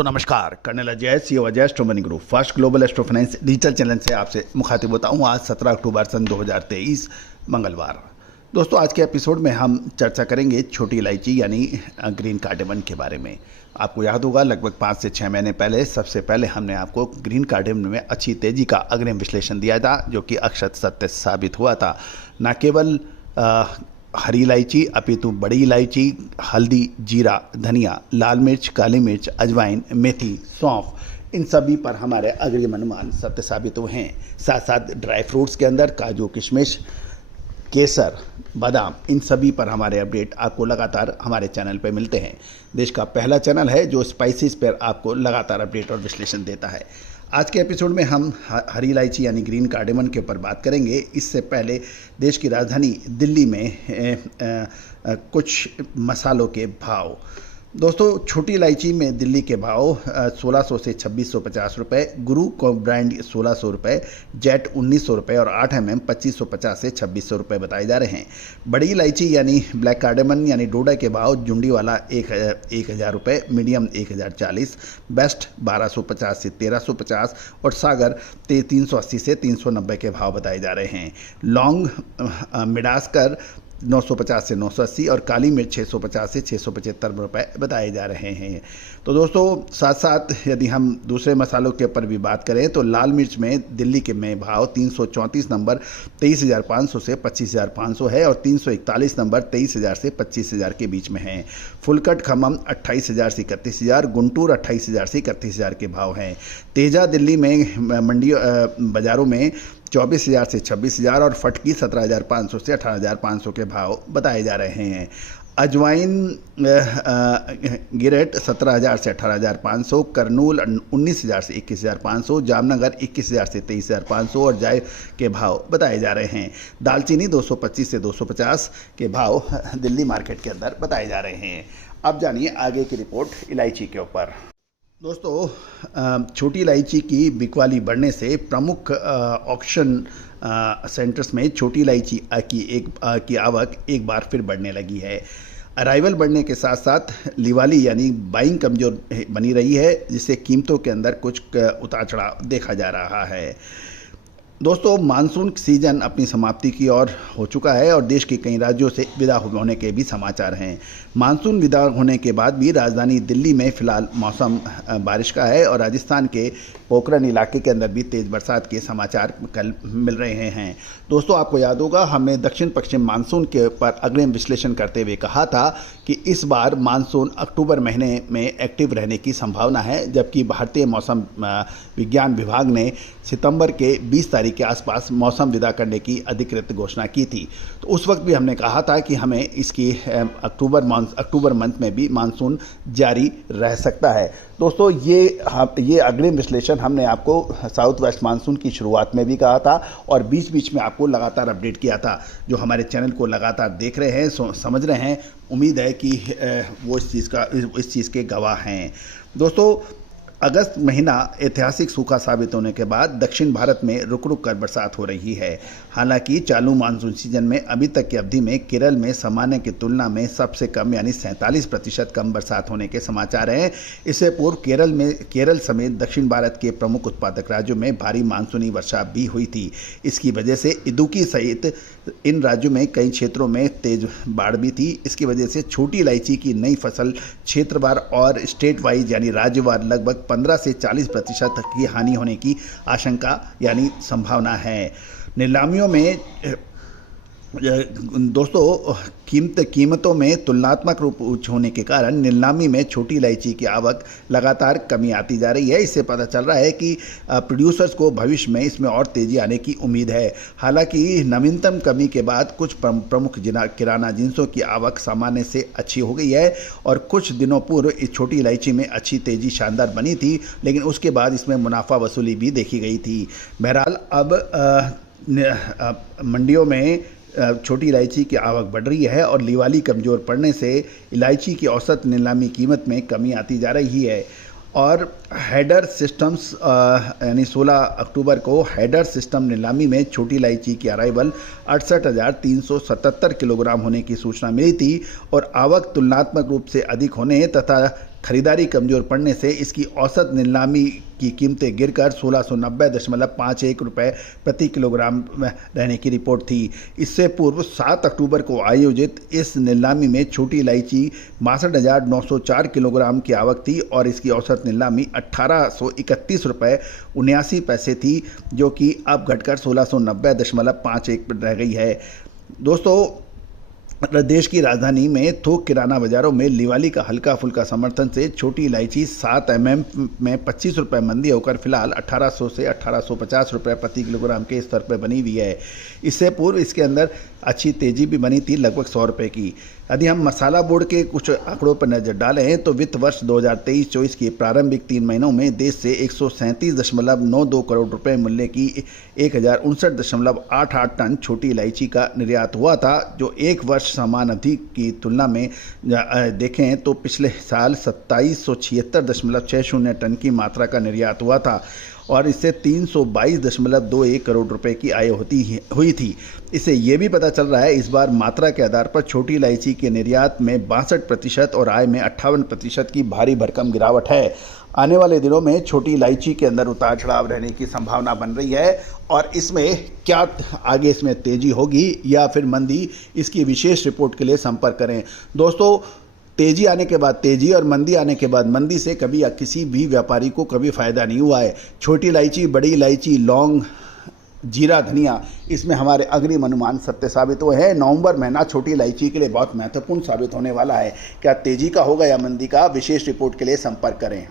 दोस्तों नमस्कार, colonel Ajay CEO Ajay Astro Money Group First Global Astro Finance Digital channel से आपसे मुखातिब होता हूँ। आज 17 अक्टूबर सन 2023 मंगलवार। दोस्तों आज के एपिसोड में हम चर्चा करेंगे छोटी इलायची यानी ग्रीन कार्डेमन के बारे में। आपको याद होगा लगभग 5 से 6 महीने पहले सबसे पहले हमने आपको ग्रीन कार्डेमन में अच्छी तेजी का अग्रिम विश्लेषण दिया था, जो कि अक्षत सत्य साबित हुआ था। न केवल हरी इलायची अपितु बड़ी इलायची, हल्दी, जीरा, धनिया, लाल मिर्च, काली मिर्च, अजवाइन, मेथी, सौंफ, इन सभी पर हमारे अग्रिम अनुमान सत्य साबित हुए हैं। साथ साथ ड्राई फ्रूट्स के अंदर काजू, किशमिश, केसर, बादाम, इन सभी पर हमारे अपडेट आपको लगातार हमारे चैनल पर मिलते हैं। देश का पहला चैनल है जो स्पाइसेस पर आपको लगातार अपडेट और विश्लेषण देता है। आज के एपिसोड में हम हरी इलायची यानी ग्रीन कार्डेमन के ऊपर बात करेंगे। इससे पहले देश की राजधानी दिल्ली में कुछ मसालों के भाव। दोस्तों छोटी इलायची में दिल्ली के भाव 1600 से 2650 रुपये, गुरु को ब्रांड 1600 रुपये, जेट 1900 रुपये और 8 mm 2550 से 2600 रुपये बताए जा रहे हैं। बड़ी इलायची यानी ब्लैक कार्डेमन यानी डोडा के भाव जुंडी वाला 1000 रुपये, मीडियम 1040, बेस्ट 1250 से 1350 और सागर 380 से 390 के भाव बताए जा रहे हैं। लौंग मिडासकर 950 से 980 और काली मिर्च 650 से 675 रुपये बताए जा रहे हैं। तो दोस्तों साथ साथ यदि हम दूसरे मसालों के ऊपर भी बात करें तो लाल मिर्च में दिल्ली के में भाव 334 नंबर 23,500 से 25,500 है और 341 नंबर 23,000 से 25,000 के बीच में है। फुलकट खमम 28,000 से 31,000, गुंटूर 28,000 से 31,000 के भाव हैं। तेजा दिल्ली में मंडी बाज़ारों में 24,000 से 26,000 और फटकी 17,500 से 18,500 के भाव बताए जा रहे हैं। अजवाइन गिरेट 17,000 से 18,500, करनूल 19,000 से 21,500, जामनगर 21,000 से 23,500 और जाय के भाव बताए जा रहे हैं। दालचीनी 225 से 250 के भाव दिल्ली मार्केट के अंदर बताए जा रहे हैं। अब जानिए आगे की रिपोर्ट इलायची के ऊपर। दोस्तों छोटी इलायची की बिकवाली बढ़ने से प्रमुख ऑक्शन सेंटर्स में छोटी इलायची की आवक एक बार फिर बढ़ने लगी है। अराइवल बढ़ने के साथ साथ लिवाली यानी बाइंग कमजोर बनी रही है, जिससे कीमतों के अंदर कुछ उतार चढ़ाव देखा जा रहा है। दोस्तों मानसून सीजन अपनी समाप्ति की ओर हो चुका है और देश के कई राज्यों से विदा होने के भी समाचार हैं। मानसून विदा होने के बाद भी राजधानी दिल्ली में फिलहाल मौसम बारिश का है और राजस्थान के पोखरन इलाके के अंदर भी तेज़ बरसात के समाचार कल मिल रहे हैं। दोस्तों आपको याद होगा हमने दक्षिण पश्चिम मानसून के ऊपर अग्रिम विश्लेषण करते हुए कहा था कि इस बार मानसून अक्टूबर महीने में एक्टिव रहने की संभावना है, जबकि भारतीय मौसम विज्ञान विभाग ने सितंबर के 20 तारीख के आसपास मौसम विदा करने की अधिकृत घोषणा की थी। तो उस वक्त भी हमने कहा था कि हमें इसकी अक्टूबर मंथ में भी मानसून जारी रह सकता है। दोस्तों ये अग्रिम विश्लेषण हमने आपको साउथ वेस्ट मानसून की शुरुआत में भी कहा था और बीच बीच में आपको लगातार अपडेट किया था। जो हमारे चैनल को लगातार देख रहे हैं समझ रहे हैं, उम्मीद है कि वो इस चीज़ के गवाह हैं। दोस्तों अगस्त महीना ऐतिहासिक सूखा साबित होने के बाद दक्षिण भारत में रुक रुक कर बरसात हो रही है। हालांकि चालू मानसून सीजन में अभी तक की अवधि में केरल में सामान्य की तुलना में सबसे कम यानी 47% कम बरसात होने के समाचार हैं। इससे पूर्व केरल समेत दक्षिण भारत के प्रमुख उत्पादक राज्यों में भारी मानसूनी वर्षा भी हुई थी। इसकी वजह से इदुक्की सहित इन राज्यों में कई क्षेत्रों में तेज बाढ़ भी थी। इसकी वजह से छोटी इलायची की नई फसल क्षेत्रवार और स्टेट वाइज यानी राज्यवार लगभग 15 से 40% तक की हानि होने की आशंका यानी संभावना है। नीलामियों में दोस्तों कीमतों में तुलनात्मक रूप उच्च होने के कारण नीलामी में छोटी इलायची की आवक लगातार कमी आती जा रही है। इससे पता चल रहा है कि प्रोड्यूसर्स को भविष्य में इसमें और तेज़ी आने की उम्मीद है। हालांकि नवीनतम कमी के बाद कुछ प्रमुख किराना जिन्सों की आवक सामान्य से अच्छी हो गई है और कुछ दिनों पूर्व इस छोटी इलायची में अच्छी तेज़ी शानदार बनी थी, लेकिन उसके बाद इसमें मुनाफा वसूली भी देखी गई थी। बहरहाल अब मंडियों में छोटी इलायची की आवक बढ़ रही है और लिवाली कमज़ोर पड़ने से इलायची की औसत नीलामी कीमत में कमी आती जा रही है। और हेडर सिस्टम्स यानी 16 अक्टूबर को हेडर सिस्टम नीलामी में छोटी इलायची की अराइवल 68,377 किलोग्राम होने की सूचना मिली थी और आवक तुलनात्मक रूप से अधिक होने तथा खरीदारी कमजोर पड़ने से इसकी औसत नीलामी की कीमतें गिरकर 1690.51 रुपये प्रति किलोग्राम रहने की रिपोर्ट थी। इससे पूर्व 7 अक्टूबर को आयोजित इस नीलामी में छोटी इलायची 62,904 किलोग्राम की आवक थी और इसकी औसत नीलामी 1831 रुपये 79 पैसे थी, जो कि अब घटकर 1690.51 रह गई है। दोस्तों, देश की राजधानी में थोक किराना बाजारों में लिवाली का हल्का फुल्का समर्थन से छोटी इलायची 7 mm में 25 रुपये मंदी होकर फिलहाल 1800 से 1850 रुपये प्रति किलोग्राम के स्तर पर बनी हुई है। इससे पूर्व इसके अंदर अच्छी तेजी भी बनी थी, लगभग 100 रुपये की। यदि हम मसाला बोर्ड के कुछ आंकड़ों पर नजर डालें तो वित्त वर्ष 2023-24 के प्रारंभिक 3 महीनों में देश से 137.92 करोड़ रुपए मूल्य की 1059.88 टन छोटी इलायची का निर्यात हुआ था, जो एक वर्ष समान अवधि की तुलना में देखें तो पिछले साल 2776.60 टन की मात्रा का निर्यात हुआ था और इससे 322.21 करोड़ रुपए की आय हुई थी। इससे ये भी पता चल रहा है इस बार मात्रा के आधार पर छोटी इलायची के निर्यात में 62% और आय में 58% की भारी भरकम गिरावट है। आने वाले दिनों में छोटी इलायची के अंदर उतार चढ़ाव रहने की संभावना बन रही है और इसमें क्या आगे इसमें तेजी होगी या फिर मंदी, इसकी विशेष रिपोर्ट के लिए संपर्क करें। दोस्तों, तेजी आने के बाद तेजी और मंदी आने के बाद मंदी से कभी किसी भी व्यापारी को कभी फायदा नहीं हुआ है। छोटी इलायची, बड़ी इलायची, लौंग, जीरा, धनिया, इसमें हमारे अग्रिम अनुमान सत्य साबित हुए हैं। नवंबर महीना छोटी इलायची के लिए बहुत महत्वपूर्ण साबित होने वाला है। क्या तेजी का होगा या मंदी का, विशेष रिपोर्ट के लिए संपर्क करें।